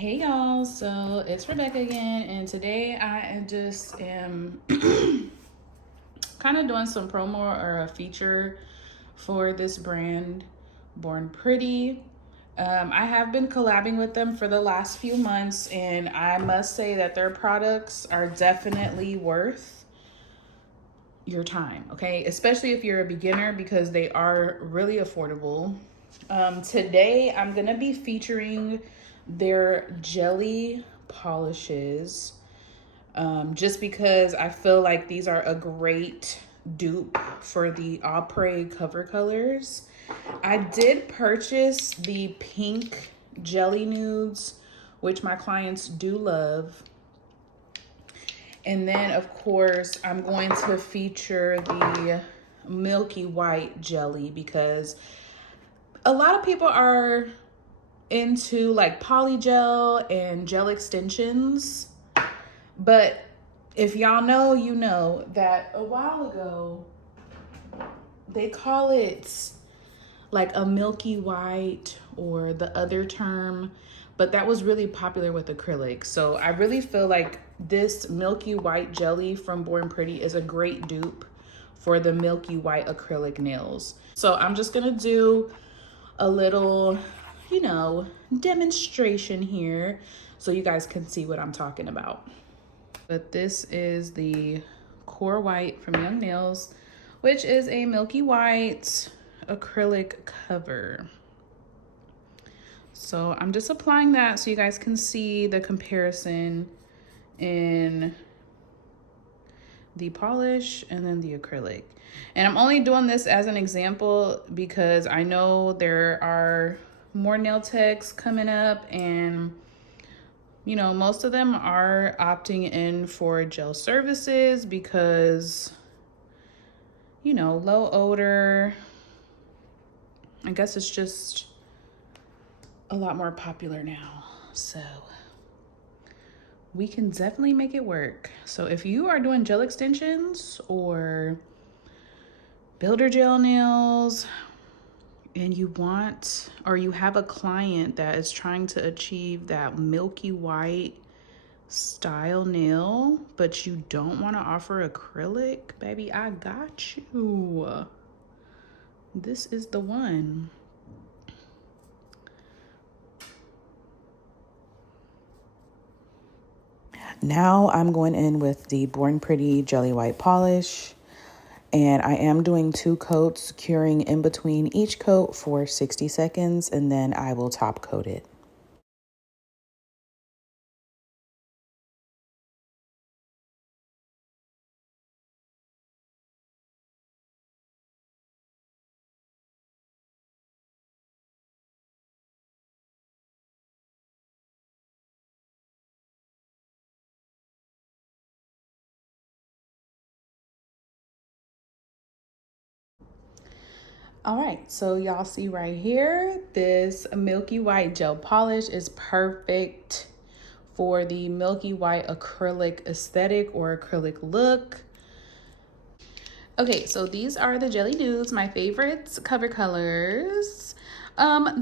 Hey y'all, so it's Rebecca again, and today I just am kind of doing some promo or a feature for this brand, Born Pretty. I have been collabing with them for the last few months, and I must say that their products are definitely worth your time, okay? Especially if you're a beginner, because they are really affordable. Today, I'm gonna be featuring their jelly polishes, just because I feel like these are a great dupe for the Opera cover colors. I did purchase the pink jelly nudes, which my clients do love. And then, of course, I'm going to feature the milky white jelly because a lot of people are into like polygel and gel extensions. But if y'all know, you know that a while ago, they call it like a milky white or the other term, but that was really popular with acrylic. So I really feel like this milky white jelly from Born Pretty is a great dupe for the milky white acrylic nails. So I'm just gonna do a little, demonstration here so you guys can see what I'm talking about. But this is the Core White from Young Nails, which is a milky white acrylic cover. So I'm just applying that so you guys can see the comparison in the polish and then the acrylic. And I'm only doing this as an example because I know there are more nail techs coming up, and most of them are opting in for gel services because low odor, I guess it's just a lot more popular now. So we can definitely make it work. So if you are doing gel extensions or builder gel nails and you want, or you have a client that is trying to achieve that milky white style nail, but you don't want to offer acrylic, baby, I got you. This is the one. Now I'm going in with the Born Pretty Jelly White Polish, and I am doing 2 coats, curing in between each coat for 60 seconds, and then I will top coat it. All right, so y'all see right here, this milky white gel polish is perfect for the milky white acrylic aesthetic or acrylic look. Okay, so these are the Jelly Nudes, my favorites cover colors.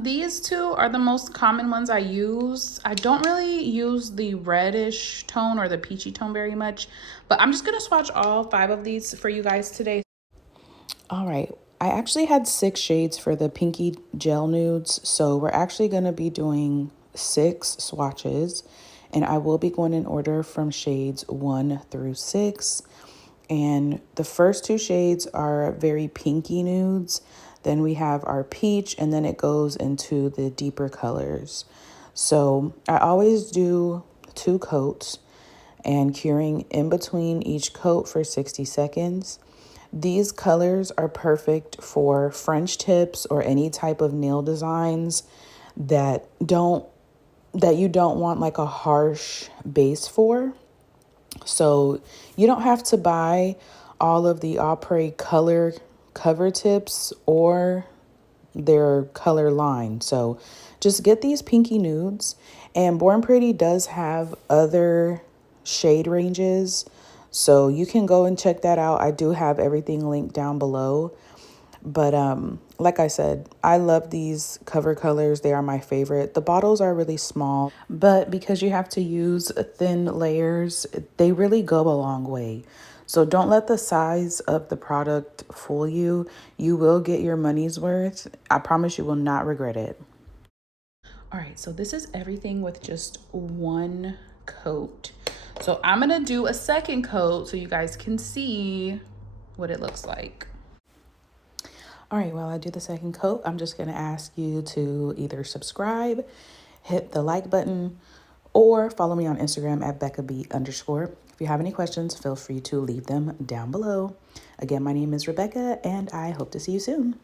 These two are the most common ones I use. I don't really use the reddish tone or the peachy tone very much, but I'm just gonna swatch all 5 of these for you guys today. All right, I actually had 6 shades for the pinky gel nudes, so we're actually gonna be doing 6 swatches, and I will be going in order from shades 1 through 6. And the first 2 shades are very pinky nudes. Then we have our peach, and then it goes into the deeper colors. So I always do 2 coats and curing in between each coat for 60 seconds. These colors are perfect for French tips or any type of nail designs that you don't want like a harsh base for. So you don't have to buy all of the Opera color cover tips or their color line. So just get these pinky nudes. And Born Pretty does have other shade ranges, so you can go and check that out. I do have everything linked down below. But like I said, I love these cover colors. They are my favorite. The bottles are really small, but because you have to use thin layers, they really go a long way. So don't let the size of the product fool you. You will get your money's worth. I promise you will not regret it. All right, so this is everything with just one coat. So I'm gonna do a second coat so you guys can see what it looks like. All right, while I do the second coat, I'm just gonna ask you to either subscribe, hit the like button, or follow me on Instagram at BeccaB_. If you have any questions, feel free to leave them down below. Again, my name is Rebecca, and I hope to see you soon.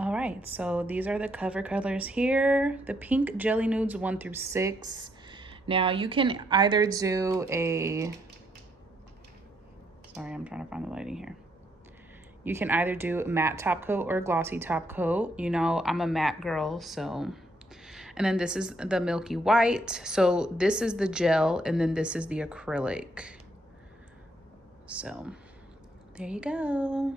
All right, so these are the cover colors here. The pink jelly nudes 1 through 6. Now you can either do a, sorry, I'm trying to find the lighting here. You can either do matte top coat or glossy top coat. You know, I'm a matte girl, so. And then this is the milky white. So this is the gel, and then this is the acrylic. So there you go.